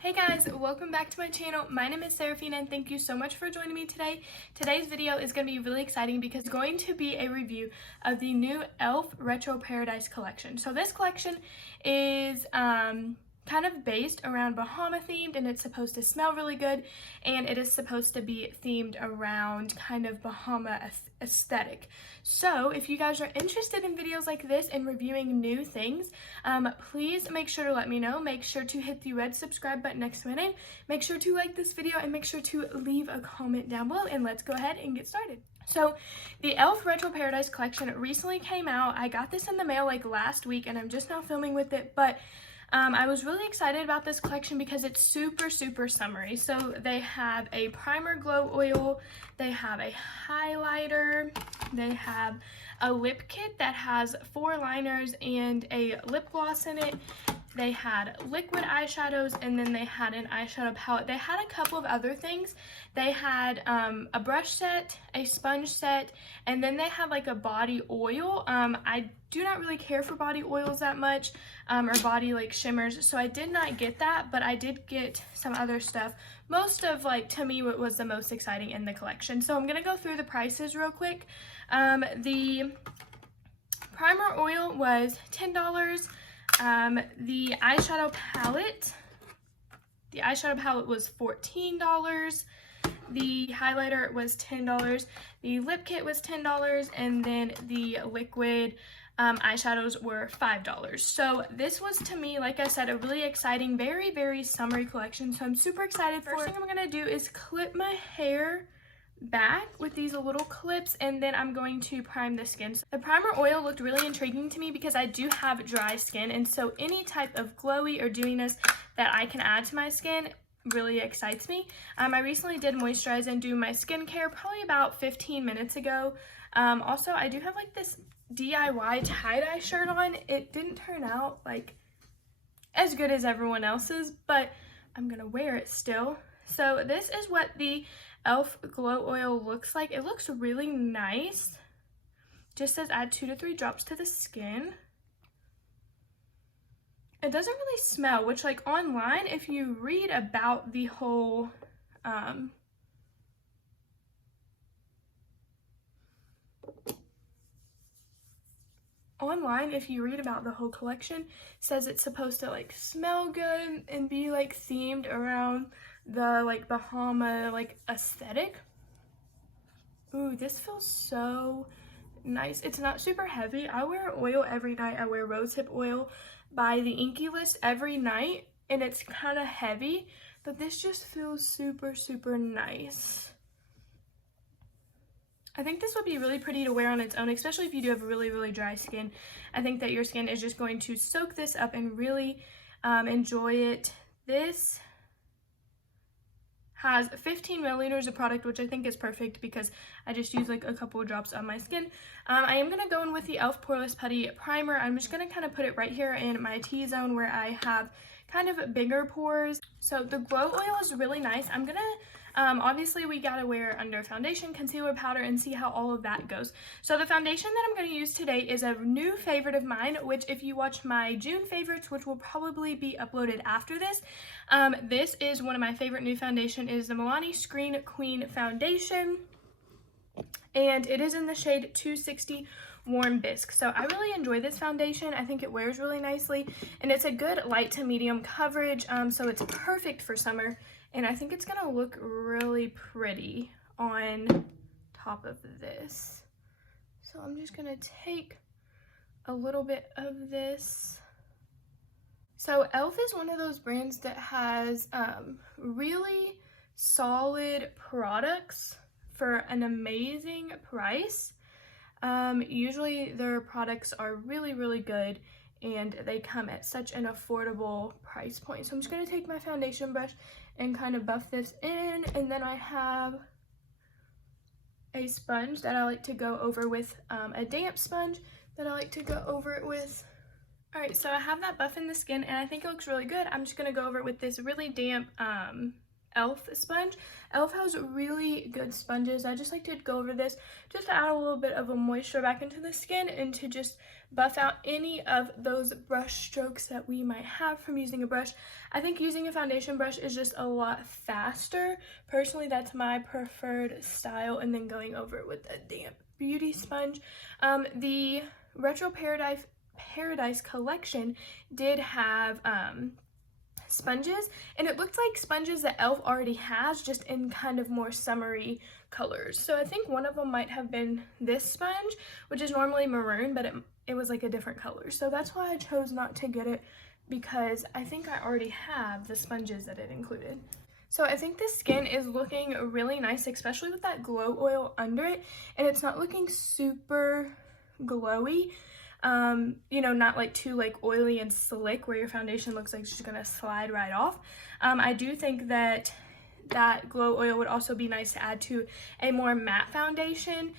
Hey guys, welcome back to my channel. My name is Seraphina and thank you so much for joining me today. Today's video is going to be really exciting because it's going to be a review of the new e.l.f. Retro Paradise collection. So this collection is kind of based around Bahama themed, and it's supposed to smell really good, and it is supposed to be themed around kind of Bahama aesthetic. So if you guys are interested in videos like this and reviewing new things, please make sure to let me know. Make sure to hit the red subscribe button next to my name. Make sure to like this video and make sure to leave a comment down below, and let's go ahead and get started. So the e.l.f. Retro Paradise collection recently came out. I got this in the mail like last week and I'm just now filming with it, but I was really excited about this collection because it's super summery. So they have a primer glow oil, they have a highlighter, they have a lip kit that has 4 liners and a lip gloss in it. They had liquid eyeshadows, and then they had an eyeshadow palette. They had a couple of other things. They had a brush set, a sponge set, and then they had like a body oil. I do not really care for body oils that much, or body like shimmers, so I did not get that, but I did get some other stuff. Most of, like, to me, what was the most exciting in the collection. So I'm gonna go through the prices real quick. The primer oil was $10. The eyeshadow palette was $14. The highlighter was $10. The lip kit was $10, and then the liquid eyeshadows were $5. So this was, to me, like I said, a really exciting, very summery collection. So I'm super excited for it. First thing I'm gonna do is clip my hair back with these little clips, and then I'm going to prime the skin. So the primer oil looked really intriguing to me because I do have dry skin, and so any type of glowy or dewiness that I can add to my skin really excites me. I recently did moisturize and do my skincare probably about 15 minutes ago. Also, I do have like this DIY tie-dye shirt on. It didn't turn out like as good as everyone else's, but I'm gonna wear it still. So this is what the e.l.f. glow oil looks like. It looks really nice. Just says add 2 to 3 drops to the skin. It doesn't really smell, which, like, online, if you read about the whole collection, says it's supposed to like smell good and be like themed around the like Bahama like aesthetic. Ooh, this feels so nice. It's not super heavy. I wear oil every night. I wear rosehip oil by the Inky List every night, and it's kind of heavy, but this just feels super nice. I think this would be really pretty to wear on its own, especially if you do have really dry skin. I think that your skin is just going to soak this up and really enjoy it. This has 15 milliliters of product, which I think is perfect because I just use like a couple of drops on my skin. I am going to go in with the e.l.f. Poreless Putty Primer. I'm just going to kind of put it right here in my T-zone where I have kind of bigger pores. So the glow oil is really nice. I'm going to obviously we gotta wear under foundation, concealer, powder, and see how all of that goes. So the foundation that I'm going to use today is a new favorite of mine, which if you watch my June favorites, which will probably be uploaded after this, this is one of my favorite new foundation. It is the Milani Screen Queen Foundation, and it is in the shade 260 Warm Bisque. So I really enjoy this foundation. I think it wears really nicely, and it's a good light to medium coverage, so it's perfect for summer. And I think it's gonna look really pretty on top of this. So I'm just gonna take a little bit of this. So e.l.f. is one of those brands that has really solid products for an amazing price. Usually their products are really good, and they come at such an affordable price point. So I'm just going to take my foundation brush and kind of buff this in, and then I have a sponge that I like to go over with, a damp sponge that I like to go over it with. Alright, so I have that buff in the skin, and I think it looks really good. I'm just going to go over it with this really damp e.l.f. sponge. e.l.f. has really good sponges. I just like to go over this just to add a little bit of a moisture back into the skin and to just buff out any of those brush strokes that we might have from using a brush. I think using a foundation brush is just a lot faster. Personally, that's my preferred style, and then going over it with a damp beauty sponge. The Retro Paradise collection did have sponges, and it looked like sponges that e.l.f. already has, just in kind of more summery colors. So I think one of them might have been this sponge, which is normally maroon, but it was like a different color. So that's why I chose not to get it, because I think I already have the sponges that it included. So I think the skin is looking really nice, especially with that glow oil under it, and it's not looking super glowy. You know, not like too like oily and slick where your foundation looks like it's just gonna slide right off. I do think that glow oil would also be nice to add to a more matte foundation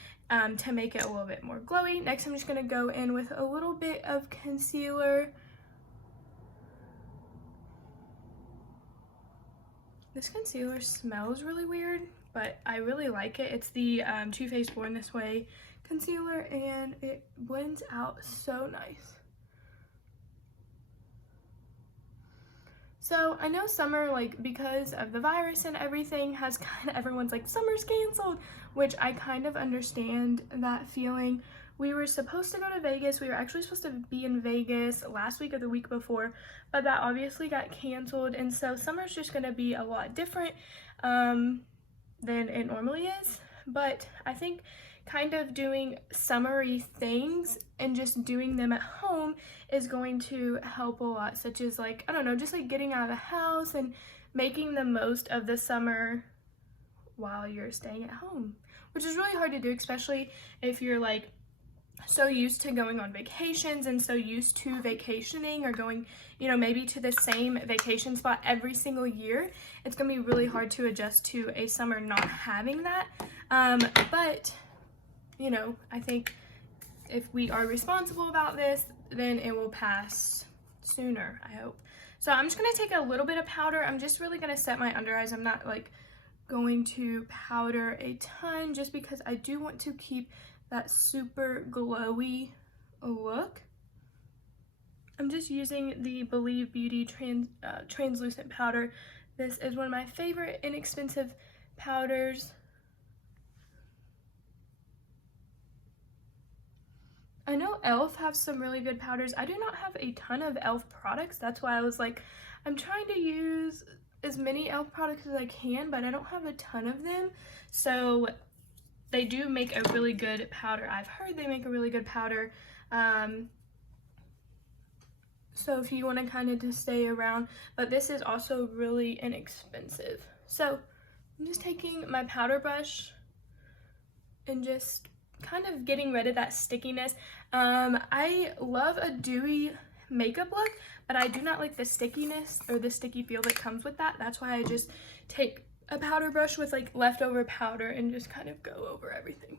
to make it a little bit more glowy. Next, I'm just gonna go in with a little bit of concealer. This concealer smells really weird, but I really like it. It's the Too Faced Born This Way concealer, and it blends out so nice. So I know summer, like, because of the virus and everything, has kind of, everyone's like, summer's canceled, which I kind of understand that feeling. We were supposed to go to Vegas. We were actually supposed to be in Vegas last week or the week before, but that obviously got canceled, and so summer's just gonna be a lot different than it normally is. But I think kind of doing summery things and just doing them at home is going to help a lot, such as, like, I don't know, just like getting out of the house and making the most of the summer while you're staying at home, which is really hard to do, especially if you're like so used to going on vacations and so used to vacationing or going, you know, maybe to the same vacation spot every single year. It's gonna be really hard to adjust to a summer not having that. But you know, I think if we are responsible about this, then it will pass sooner, I hope. So I'm just gonna take a little bit of powder. I'm just really gonna set my under eyes. I'm not like going to powder a ton, just because I do want to keep that super glowy look. I'm just using the Believe Beauty translucent powder. This is one of my favorite inexpensive powders. I know e.l.f. have some really good powders. I do not have a ton of e.l.f. products. That's why I was like, I'm trying to use as many e.l.f. products as I can, but I don't have a ton of them. So they do make a really good powder. I've heard they make a really good powder. So if you want to kind of just stay around, but this is also really inexpensive. So I'm just taking my powder brush and just kind of getting rid of that stickiness. I love a dewy makeup look, but I do not like the stickiness or the sticky feel that comes with that. That's why I just take a powder brush with like leftover powder and just kind of go over everything.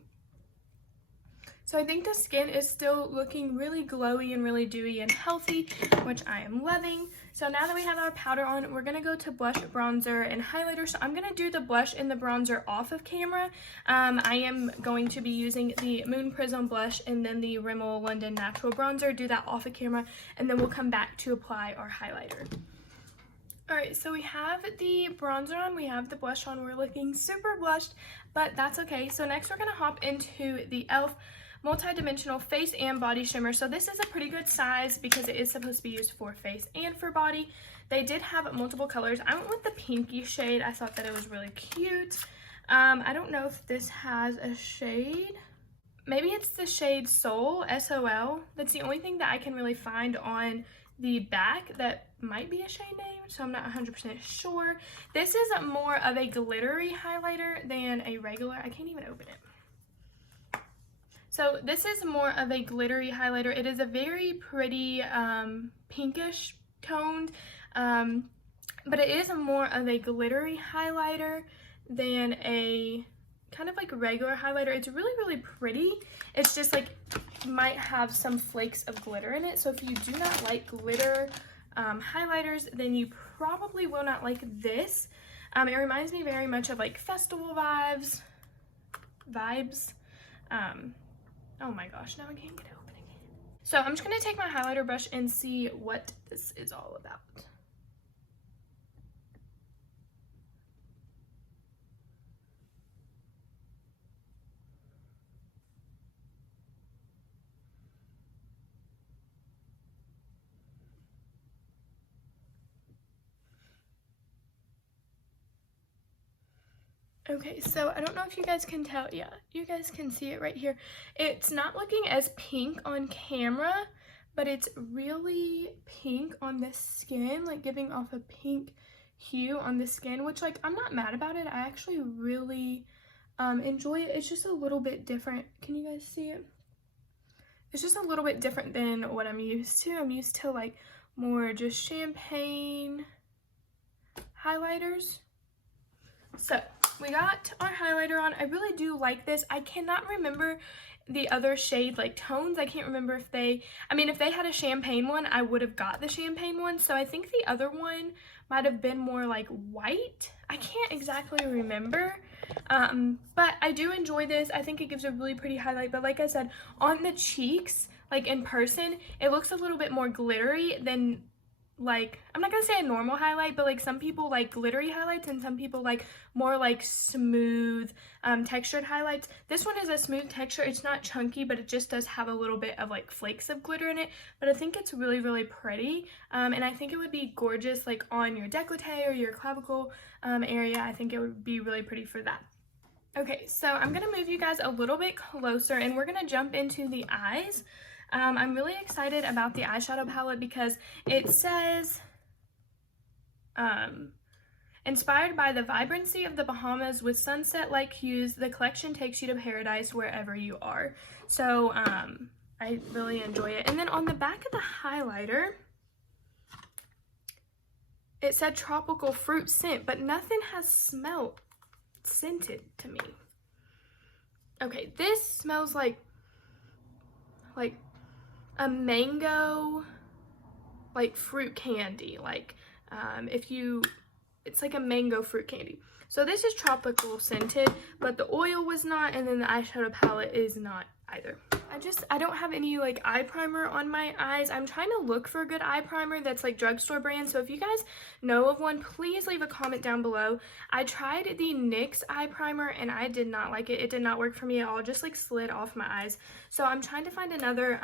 So I think the skin is still looking really glowy and really dewy and healthy, which I am loving. So now that we have our powder on, we're gonna go to blush, bronzer, and highlighter. So I'm gonna do the blush and the bronzer off of camera. I am going to be using the Moon Prism blush and then the Rimmel London Natural Bronzer. Do that off of camera, and then we'll come back to apply our highlighter. Alright, so we have the bronzer on, we have the blush on. We're looking super blushed, but that's okay. So next we're gonna hop into the e.l.f. Multi-Dimensional Face and Body Shimmer. So this is a pretty good size because it is supposed to be used for face and for body. They did have multiple colors. I went with the pinky shade. I thought that it was really cute. I don't know if this has a shade. Maybe it's the shade Soul, S-O-L. That's the only thing that I can really find on the back that might be a shade name, so I'm not 100% sure. This is more of a glittery highlighter than a regular. I can't even open it. So this is more of a glittery highlighter. It is a very pretty pinkish toned, but it is more of a glittery highlighter than a kind of like regular highlighter. It's really, really pretty. It's just like might have some flakes of glitter in it. So if you do not like glitter highlighters, then you probably will not like this. It reminds me very much of like festival vibes. Oh my gosh, now I can't get it open again. So I'm just going to take my highlighter brush and see what this is all about. Okay, so I don't know if you guys can tell. Yeah, you guys can see it right here. It's not looking as pink on camera, but it's really pink on the skin, like giving off a pink hue on the skin, which like I'm not mad about it. I actually really enjoy it. It's just a little bit different. Can you guys see it? It's just a little bit different than what I'm used to. I'm used to like more just champagne highlighters. So we got our highlighter on. I really do like this. I cannot remember the other shade like tones. I can't remember if they, I mean, if they had a champagne one, I would have got the champagne one. So I think the other one might have been more like white. I can't exactly remember. But I do enjoy this. I think it gives a really pretty highlight. But like I said, on the cheeks, like in person, it looks a little bit more glittery than like, I'm not gonna say a normal highlight, but like some people like glittery highlights and some people like more like smooth textured highlights. This one is a smooth texture. It's not chunky, but it just does have a little bit of like flakes of glitter in it, but I think it's really, really pretty. And I think it would be gorgeous like on your décolleté or your clavicle area. I think it would be really pretty for that. Okay, so I'm gonna move you guys a little bit closer and we're gonna jump into the eyes. I'm really excited about the eyeshadow palette because it says, inspired by the vibrancy of the Bahamas with sunset-like hues, the collection takes you to paradise wherever you are. So I really enjoy it. And then on the back of the highlighter, it said tropical fruit scent, but nothing has smelled scented to me. Okay, this smells like a mango like fruit candy, like it's like a mango fruit candy. So this is tropical scented, but the oil was not, and then the eyeshadow palette is not either. I don't have any like eye primer on my eyes. I'm trying to look for a good eye primer that's like drugstore brand. So if you guys know of one, please leave a comment down below. I tried the NYX eye primer and I did not like it. It did not work for me at all. Just like slid off my eyes. So I'm trying to find another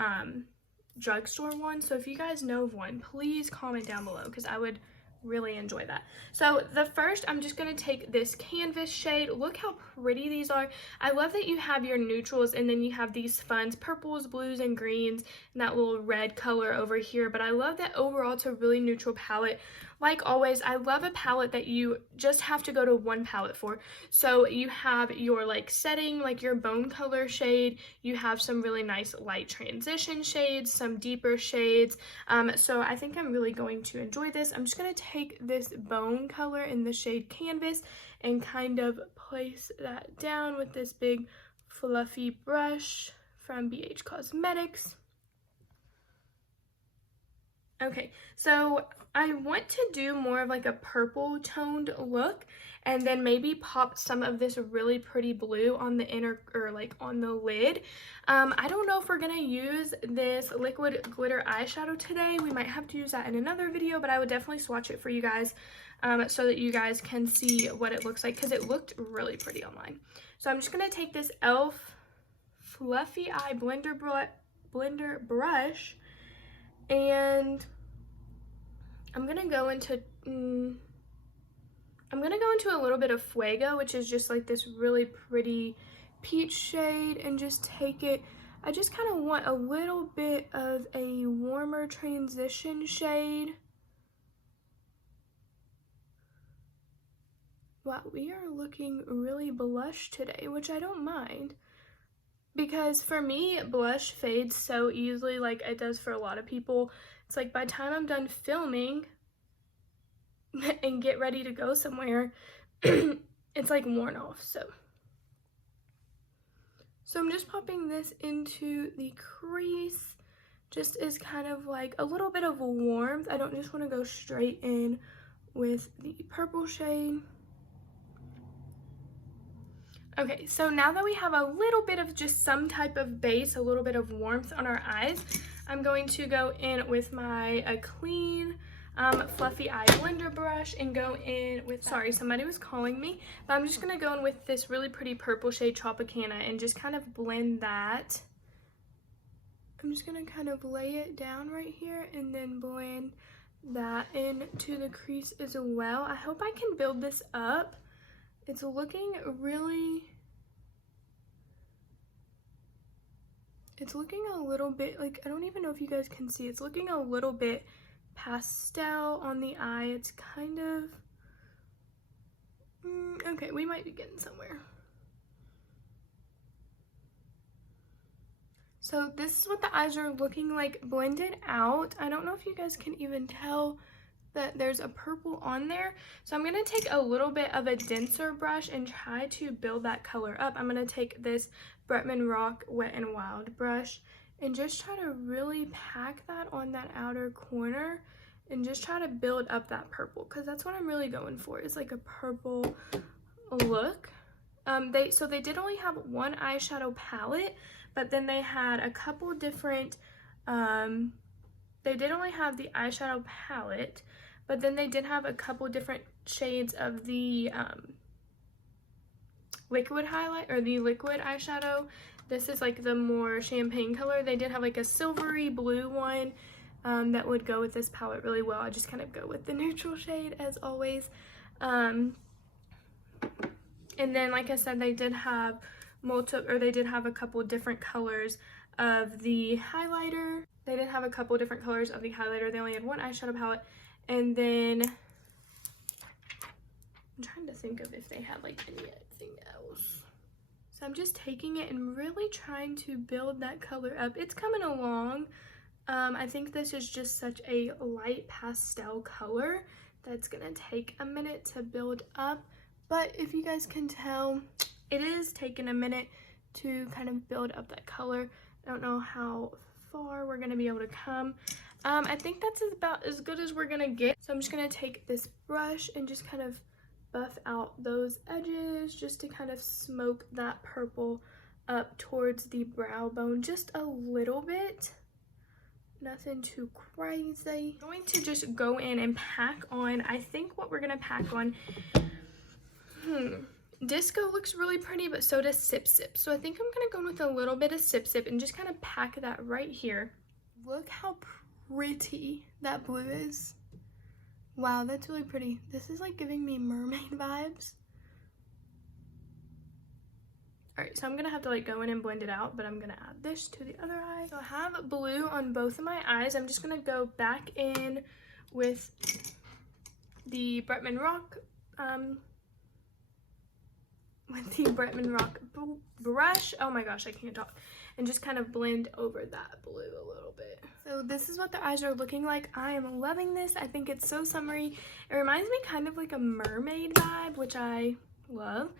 drugstore one. So if you guys know of one, please comment down below because I would really enjoy that. So the first, I'm just going to take this canvas shade. Look how pretty these are. I love that you have your neutrals and then you have these funds, purples, blues, and greens, and that little red color over here. But I love that overall it's a really neutral palette. Like always, I love a palette that you just have to go to one palette for. So you have your like setting, like your bone color shade. You have some really nice light transition shades, some deeper shades. So I think I'm really going to enjoy this. I'm just going to take this bone color in the shade Canvas and kind of place that down with this big fluffy brush from BH Cosmetics. Okay, so I want to do more of like a purple toned look and then maybe pop some of this really pretty blue on the inner or like on the lid. I don't know if we're gonna use this liquid glitter eyeshadow today. We might have to use that in another video, but I would definitely swatch it for you guys so that you guys can see what it looks like because it looked really pretty online. So I'm just gonna take this e.l.f. Fluffy Eye blender brush and I'm gonna go into a little bit of Fuego, which is just like this really pretty peach shade, and just take it. I just kind of want a little bit of a warmer transition shade. Wow, we are looking really blush today, which I don't mind. Because for me, blush fades so easily like it does for a lot of people. It's like by the time I'm done filming and get ready to go somewhere, it's like worn off. So I'm just popping this into the crease just as kind of like a little bit of warmth. I don't just want to go straight in with the purple shade. Okay, so now that we have a little bit of just some type of base, a little bit of warmth on our eyes, I'm going to go in with my clean, fluffy eye blender brush and go in with, sorry, somebody was calling me, but I'm just going to go in with this really pretty purple shade Tropicana and just kind of blend that. I'm just going to kind of lay it down right here and then blend that into the crease as well. I hope I can build this up. It's looking really, it's looking a little bit like, I don't even know if you guys can see, it's looking a little bit pastel on the eye. It's kind of, okay, we might be getting somewhere. So this is what the eyes are looking like blended out. I don't know if you guys can even tell that there's a purple on there. So I'm going to take a little bit of a denser brush and try to build that color up. I'm going to take this Bretman Rock Wet n Wild brush and just try to really pack that on that outer corner and just try to build up that purple, because that's what I'm really going for, is like a purple look. So they did only have one eyeshadow palette, but then they had a couple different, they did only have the eyeshadow palette, but then they did have a couple different shades of the liquid highlight, or the liquid eyeshadow. This is like the more champagne color. They did have like a silvery blue one that would go with this palette really well. I just kind of go with the neutral shade as always. And then, like I said, they did have they did have a couple different colors of the highlighter. They did have a couple different colors of the highlighter. They only had one eyeshadow palette. And then I'm trying to think of if they had like anything else. So I'm just taking it and really trying to build that color up. It's coming along. I think this is just such a light pastel color that's gonna take a minute to build up. But if you guys can tell, it is taking a minute to kind of build up that color. I don't know how far we're gonna be able to come. I think that's about as good as we're gonna get. So I'm just gonna take this brush and just kind of buff out those edges just to kind of smoke that purple up towards the brow bone just a little bit. Nothing too crazy. I'm going to just go in and pack on, I think what we're gonna pack on, Disco looks really pretty, but so does Sip Sip. So I think I'm gonna go with a little bit of Sip Sip and just kind of pack that right here. Look how pretty that blue is. Wow, that's really pretty. This is like giving me mermaid vibes. Alright, so I'm gonna have to like go in and blend it out, but I'm gonna add this to the other eye. So I have blue on both of my eyes. I'm just gonna go back in with the Bretman Rock, brush. Oh my gosh, I can't talk. And just kind of blend over that blue a little bit. So this is what the eyes are looking like. I am loving this. I think it's so summery. It reminds me kind of like a mermaid vibe, which I love.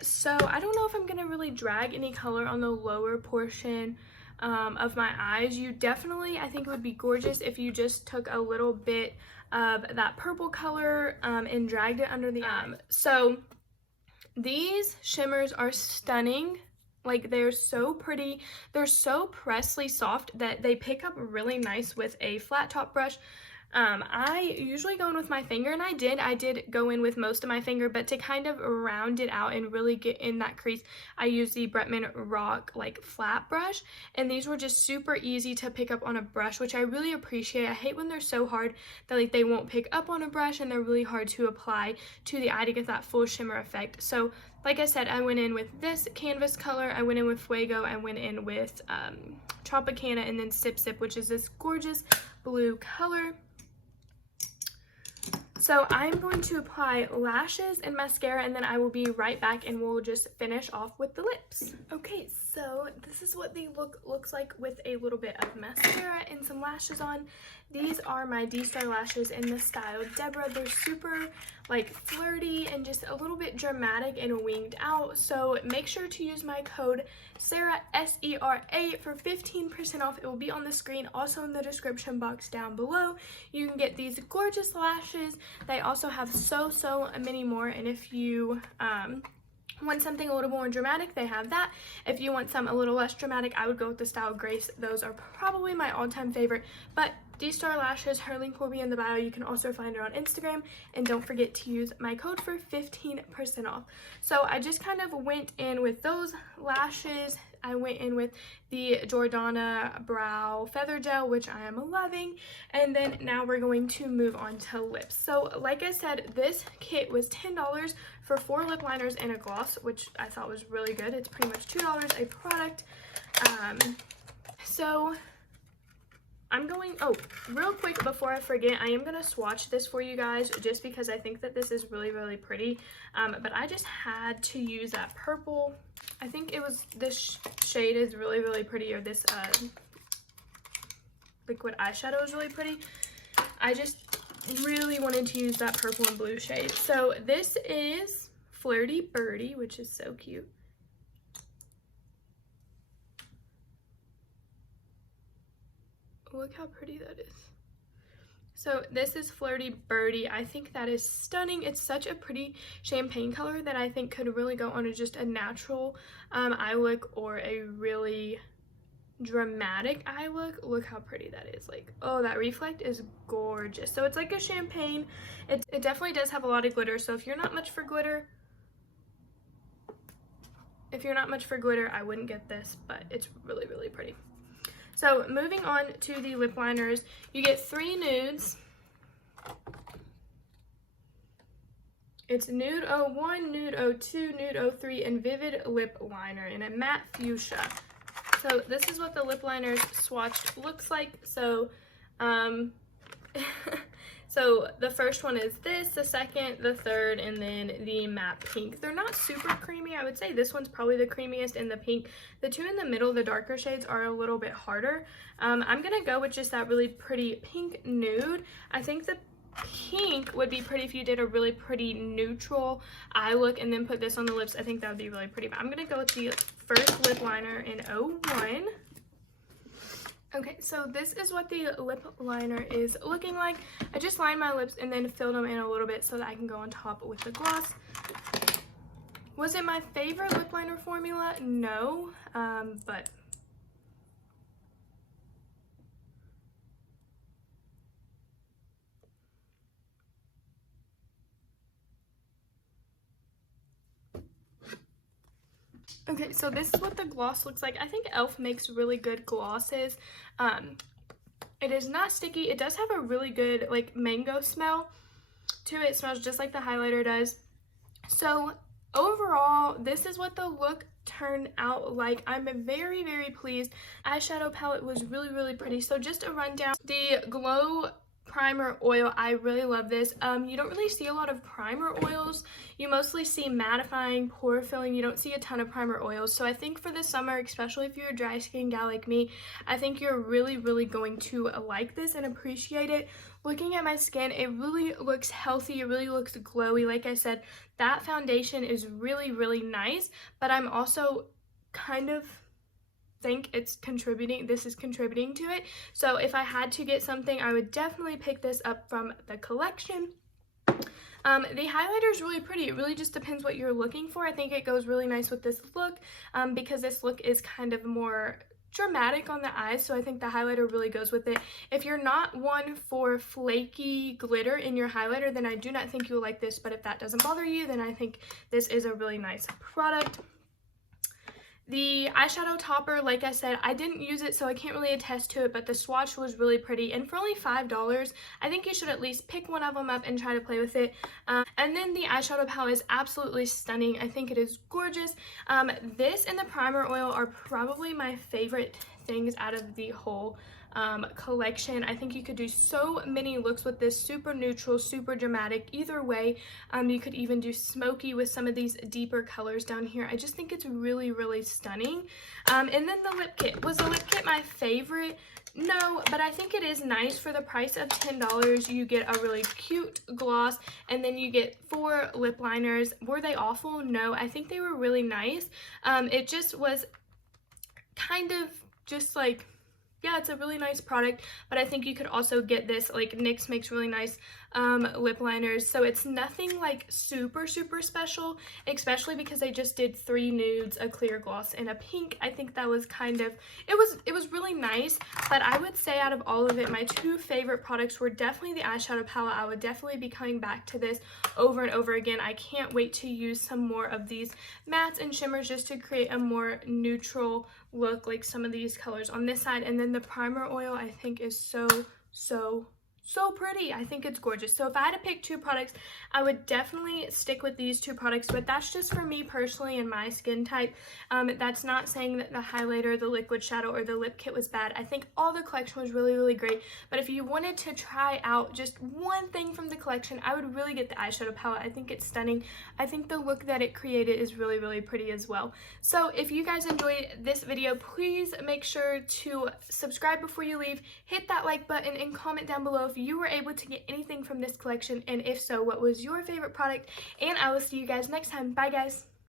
So I don't know if I'm gonna really drag any color on the lower portion of my eyes. You definitely, I think it would be gorgeous if you just took a little bit of that purple color and dragged it under the eye. So these shimmers are stunning. Like, they're so pretty. They're so pressly soft that they pick up really nice with a flat top brush. I usually go in with my finger, and I did go in with most of my finger, but to kind of round it out and really get in that crease, I use the Bretman Rock like flat brush, and these were just super easy to pick up on a brush, which I really appreciate. I hate when they're so hard that like they won't pick up on a brush, and they're really hard to apply to the eye to get that full shimmer effect. So like I said, I went in with this canvas color, I went in with Fuego, I went in with Tropicana, and then Sip Sip, which is this gorgeous blue color. So I'm going to apply lashes and mascara, and then I will be right back and we'll just finish off with the lips. Okay, so this is what the look looks like with a little bit of mascara and some lashes on. These are my D-Star lashes in the style Deborah. They're super like flirty and just a little bit dramatic and winged out. So make sure to use my code Sarah, S-E-R-A, for 15% off. It will be on the screen, also in the description box down below. You can get these gorgeous lashes. They also have so many more, and if you Want something a little more dramatic, they have that. If you want some a little less dramatic, I would go with the Style Grace. Those are probably my all-time favorite. But D-Star Lashes, her link will be in the bio. You can also find her on Instagram. And don't forget to use my code for 15% off. So I just kind of went in with those lashes. I went in with the Jordana Brow Feather Gel, which I am loving. And then now we're going to move on to lips. So like I said, this kit was $10 for 4 lip liners and a gloss, which I thought was really good. It's pretty much $2 a product. So I'm going, oh, real quick before I forget, I am going to swatch this for you guys just because I think that this is really, really pretty. But I just had to use that purple. I think it was, this shade is really, really pretty, or this liquid eyeshadow is really pretty. I just really wanted to use that purple and blue shade. So this is Flirty Birdie, which is so cute. Look how pretty that is. So this is Flirty Birdie. I think that is stunning. It's such a pretty champagne color that I think could really go on just a natural eye look or a really dramatic eye look. Look how pretty that is. Like, oh, that reflect is gorgeous. So it's like a champagne. It definitely does have a lot of glitter. So if you're not much for glitter, I wouldn't get this, but it's really, really pretty. So moving on to the lip liners, you get 3 nudes. It's Nude 01, Nude 02, Nude 03, and Vivid Lip Liner in a matte fuchsia. So this is what the lip liners swatched looks like. So, so the first one is this, the second, the third, and then the matte pink. They're not super creamy. I would say this one's probably the creamiest in the pink. The two in the middle, the darker shades, are a little bit harder. I'm gonna go with just that really pretty pink nude. I think the pink would be pretty if you did a really pretty neutral eye look and then put this on the lips. I think that would be really pretty, but I'm gonna go with the first lip liner in 01. Okay, so this is what the lip liner is looking like. I just lined my lips and then filled them in a little bit so that I can go on top with the gloss. Was it my favorite lip liner formula? No, but okay, so this is what the gloss looks like. I think e.l.f. makes really good glosses. It is not sticky. It does have a really good like mango smell to it. It smells just like the highlighter does. So overall, this is what the look turned out like. I'm very, very pleased. Eyeshadow palette was really, really pretty. So just a rundown. The Glow Primer Oil, I really love this. You don't really see a lot of primer oils. You mostly see mattifying, pore filling. You don't see a ton of primer oils. So I think for the summer, especially if you're a dry skin gal like me, I think you're really, really going to like this and appreciate it. Looking at my skin, it really looks healthy. It really looks glowy. Like I said, that foundation is really, really nice, but I'm also kind of think it's contributing, this is contributing to it. So if I had to get something, I would definitely pick this up from the collection. The highlighter is really pretty. It really just depends what you're looking for. I think it goes really nice with this look because this look is kind of more dramatic on the eyes, so I think the highlighter really goes with it. If you're not one for flaky glitter in your highlighter, then I do not think you'll like this, but if that doesn't bother you, then I think this is a really nice product. The eyeshadow topper, like I said, I didn't use it, so I can't really attest to it, but the swatch was really pretty, and for only $5, I think you should at least pick one of them up and try to play with it. And then the eyeshadow palette is absolutely stunning. I think it is gorgeous. This and the primer oil are probably my favorite things out of the whole collection. I think you could do so many looks with this. Super neutral, super dramatic. Either way, you could even do smoky with some of these deeper colors down here. I just think it's really, really stunning. And then the lip kit. Was the lip kit my favorite? No, but I think it is nice. For the price of $10, you get a really cute gloss, and then you get 4 lip liners. Were they awful? No, I think they were really nice. It just was kind of just like, yeah, it's a really nice product, but I think you could also get this, like NYX makes really nice lip liners. So it's nothing like super special, especially because they just did 3 nudes, a clear gloss, and a pink. I think that was kind of, it was really nice, but I would say out of all of it, my 2 favorite products were definitely the eyeshadow palette. I would definitely be coming back to this over and over again. I can't wait to use some more of these mattes and shimmers just to create a more neutral look, like some of these colors on this side. And then the primer oil I think is so pretty. I think it's gorgeous. So if I had to pick 2 products, I would definitely stick with these 2 products, but that's just for me personally and my skin type. That's not saying that the highlighter, the liquid shadow, or the lip kit was bad. I think all the collection was really great, but if you wanted to try out just one thing from the collection, I would really get the eyeshadow palette. I think it's stunning. I think the look that it created is really pretty as well. So if you guys enjoyed this video, please make sure to subscribe before you leave, hit that like button, and comment down below if you were able to get anything from this collection, and if so, what was your favorite product. And I will see you guys next time. Bye guys.